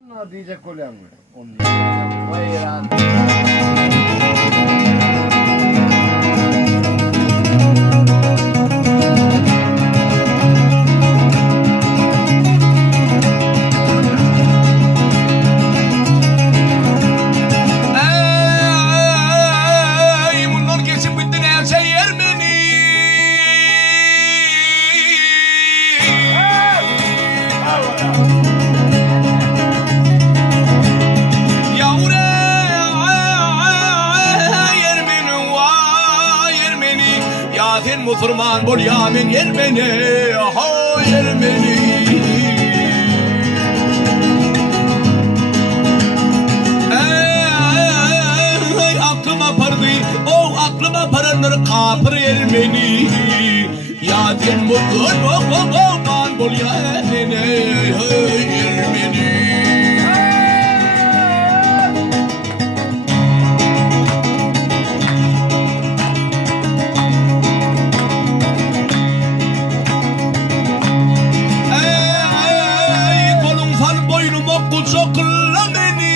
Bunlar diyecek olan mı? Onun Bayram. Ey bunlar geçip gitti neyse yer beni. Yavru yer beni vay yer beni. Ya sen Müslüman bol ya men yer beni. Ha yer beni. Aklıma paranır kapır Ermeni. Ya sen mutluluğun bol ya beni Ermeni. Ey kolun sal boynuma kucakla beni.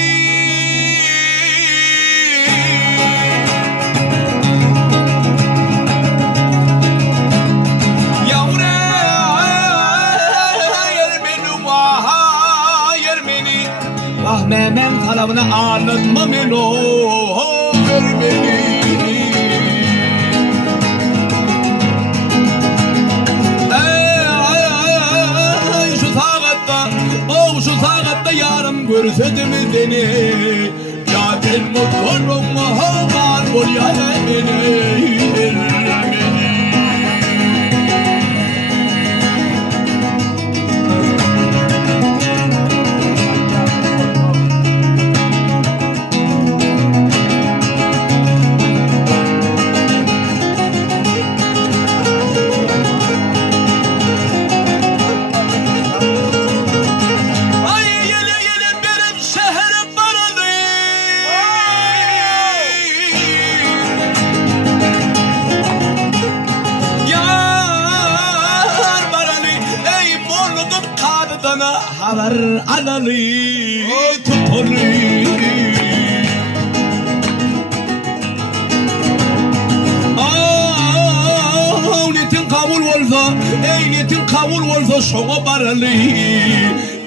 Ah Mehmet kalavına ağırlatma beni ver beni. Ey şu sağatta şu sağatta yarım görsedim seni. Ya ben mutluluğum aman bol ya beni. Haber alalı tutulu. Niyetin kabul olsa, niyetin kabul olsa şoğa baralı.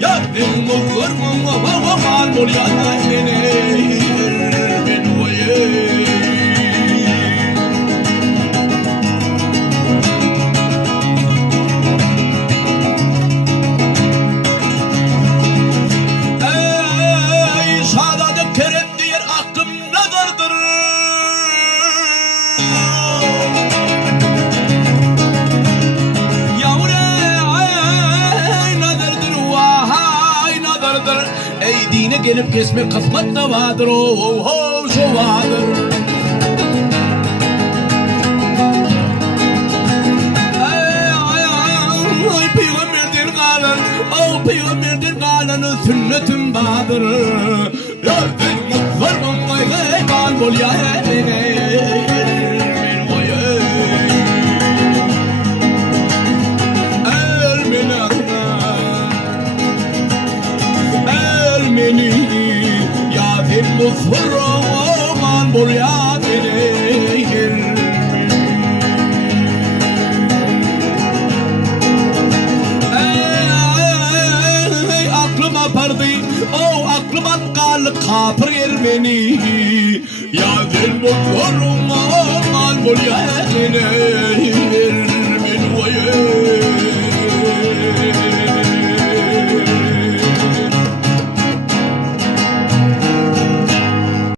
Ya ben mutluluğum aman bol ya beni dine gelip kesmek kısmet de vardır şu vardır. Ay peygamberden kalan peygamberden kalanı sünnetim vardır. Ya ben mutluyum ayman bol ya Mutluluğun bol ya beni Ey aklıma pardı aklıma kal kapır Ermeni. Ya sen mutluluğun bol ya beni